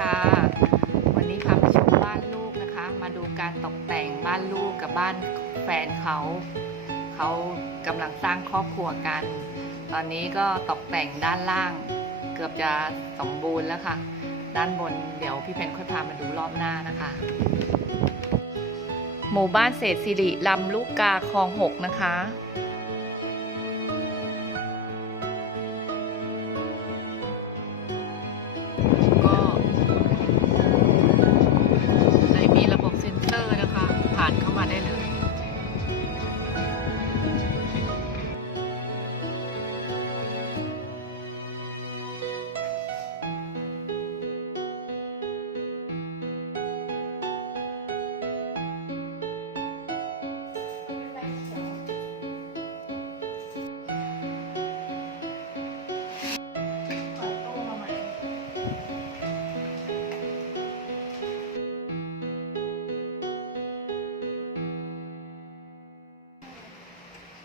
ค่ะ วันนี้พามาชมบ้านลูกนะคะ มาดูการตกแต่งบ้านลูกกับบ้านแฟนเขา เขากำลังสร้างครอบครัวกัน ตอนนี้ก็ตกแต่งด้านล่าง เกือบจะสมบูรณ์แล้วค่ะ ด้านบนเดี๋ยวพี่เพนค่อยพามาดูรอบหน้านะคะ หมู่บ้านเศรษฐสิริลำลูกกาคลองหกนะคะ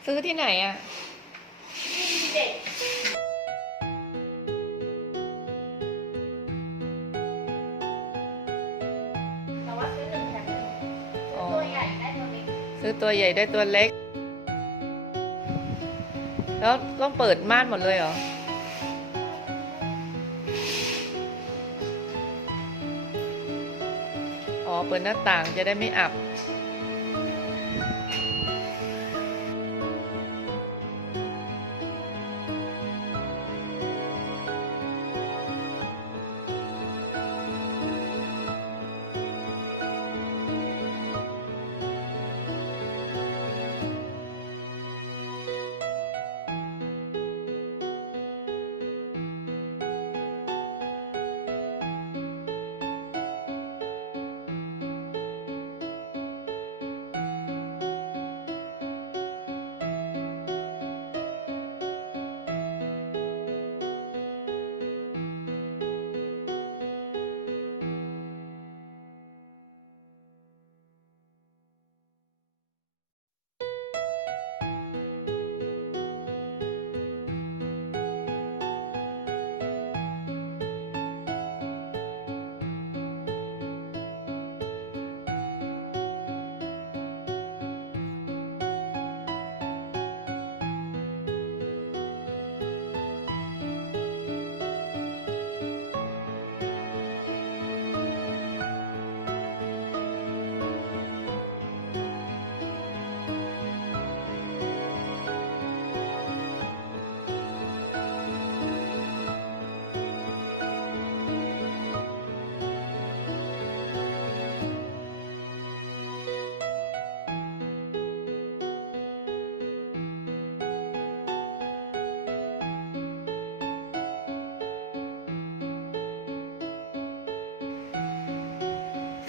ซื้อที่ไหนอะเด็กแต่ว่าซื้อหนึ่งแถมหนึ่งอ๋อตัวใหญ่ได้ตัวเล็กซื้อตัวใหญ่ได้ตัวเล็ก แล้วต้องเปิดม่านหมดเลยเหรอ อ๋อ เปิดหน้าต่างจะได้ไม่อับ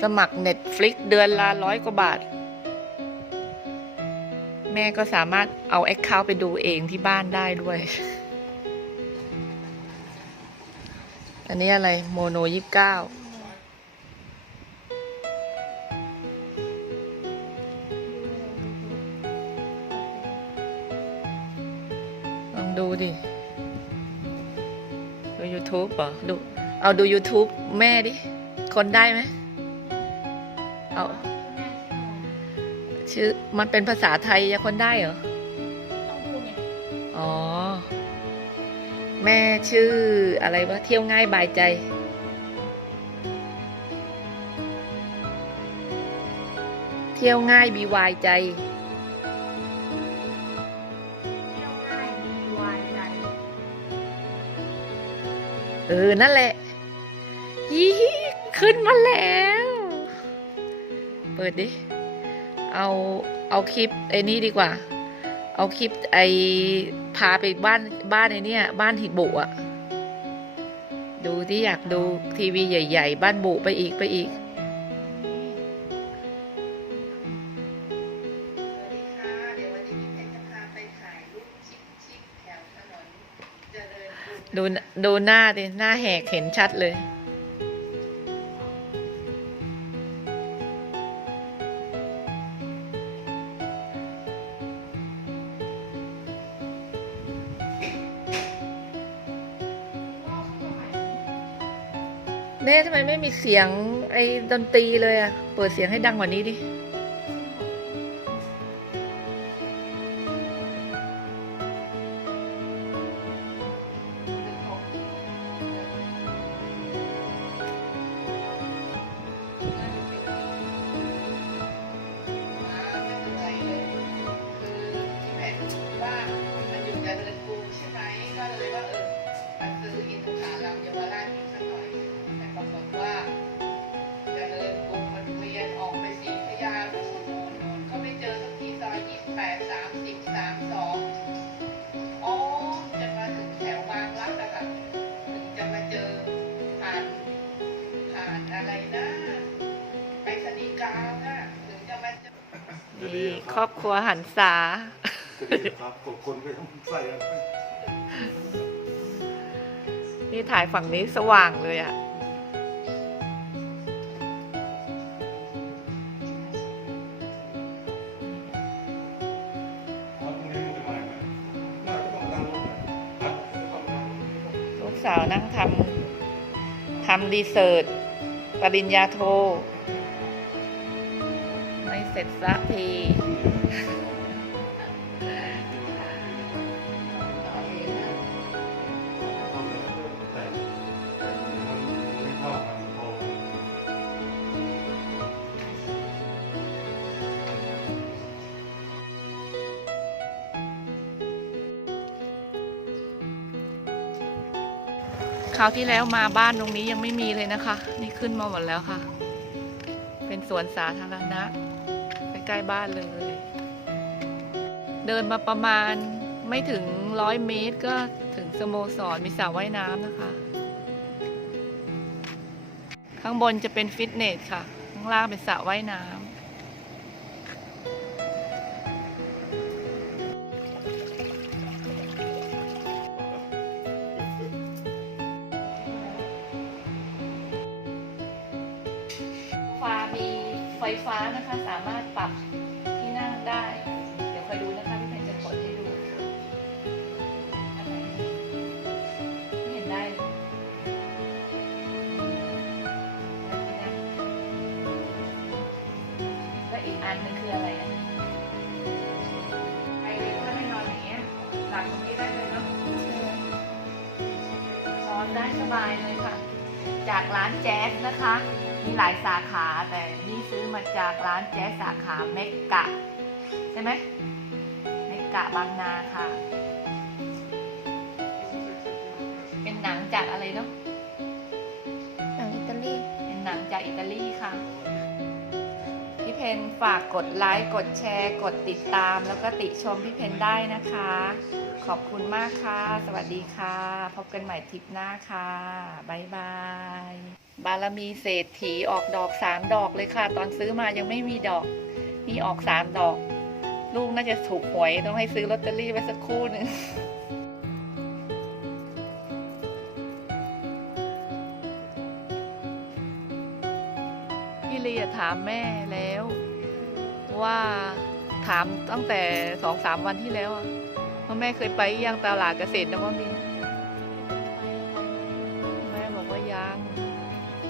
สมัคร Netflix เดือนละร้อยกว่าบาท แม่ก็สามารถเอา Account ไปดูเองที่บ้านได้ด้วย อันนี้อะไรโมโนยี่สิบเก้าลองดูดิ ดู YouTube เหรอดู เอาดู YouTube แม่ดิ คนได้ไหม เอาชื่อมันเป็นภาษาไทยยังคนได้เหรอต้องพูดไงอ๋อ แม่ชื่ออะไรวะเที่ยวง่ายบายใจ เที่ยวง่ายบีวายใจเที่ยวง่ายมีวายใจเออ นั่นแหละยี่ขึ้นมาแล้ว เปิดดิ เอาเอาคลิปไอ้นี่ดีกว่า เอาคลิปไอ้พาไปบ้านบ้านไอ้เนี่ยบ้านหิบุอะดูที่อยากดูทีวีใหญ่ ๆ บ้านบุไปอีกไปอีกดูดูหน้าดิ หน้าแหกเห็นชัดเลย เน่ทำไมไม่มีเสียงไอ้ดนตรีเลยอะเปิดเสียงให้ดังกว่านี้ดิ นี่ครอบครัวหันษาจะดีครับกดคนไปต้องใส่อะไรนี่ถ่ายฝั่งนี้สว่างเลยอะอ๋อตรงนี้มันจะมาไหมน่าจะต้องนั่งรถนะต้องนั่งลูกสาวนั่งทำทำรีเสิร์ชปริญญาโทไม่ เสร็จสักทีคราวที่แล้วมาบ้านตรงนี้ยังไม่มีเลยนะคะ นี่ขึ้นมาหมดแล้วค่ะ เป็นสวนสาธารณะ ล้ๆบ้านเลย เดินมาประมาณไม่ถึงร้อยเมตรก็ถึงสโมสรมีสระว่ายน้ำนะคะ ข้างบนจะเป็นฟิตเนสค่ะ ข้างล่างเป็นสระว่ายน้ำ ไฟฟ้านะคะสามารถปรับที่นั่งได้ เดี๋ยวคอยดูนะคะพี่เพนจะกดให้ดูอันไหนไม่เห็นได้เลยแล้วอีกอันหนึงคืออะไรอะไปเลยถ้าไม่นอนอย่างเงี้ยหลับตรงนี้ได้เลยเนาะนอนได้สบายเลยค่ะ จากร้านแจ๊สนะคะ มีหลายสาขาแต่นี่ซื้อมาจากร้านแจ๊สสาขาเมกกะ ใช่ไหมเมกกะบางนาค่ะ เป็นหนังจากอะไรเนาะหนังอิตาลีเป็นหนังจากอิตาลีค่ะพี่เพนฝากกดไลค์กดแชร์ กดติดตาม แล้วก็ติชมพี่เพนได้นะคะ ขอบคุณมากค่ะ สวัสดีค่ะ พบกันใหม่ทริปหน้าค่ะบายบาย บารมีเศรษฐีออกดอกสามดอกเลยค่ะ ตอนซื้อมายังไม่มีดอก นี่ออกสามดอก ลูกน่าจะถูกหวย ต้องให้ซื้อลอตเตอรี่ไว้สักคู่หนึ่งพี่ลีอะถามแม่แล้ว ว่าถามตั้งแต่สองสามวันที่แล้วอะ พ่อแม่เคยไปยังตลาดเกษตรนวมินทร์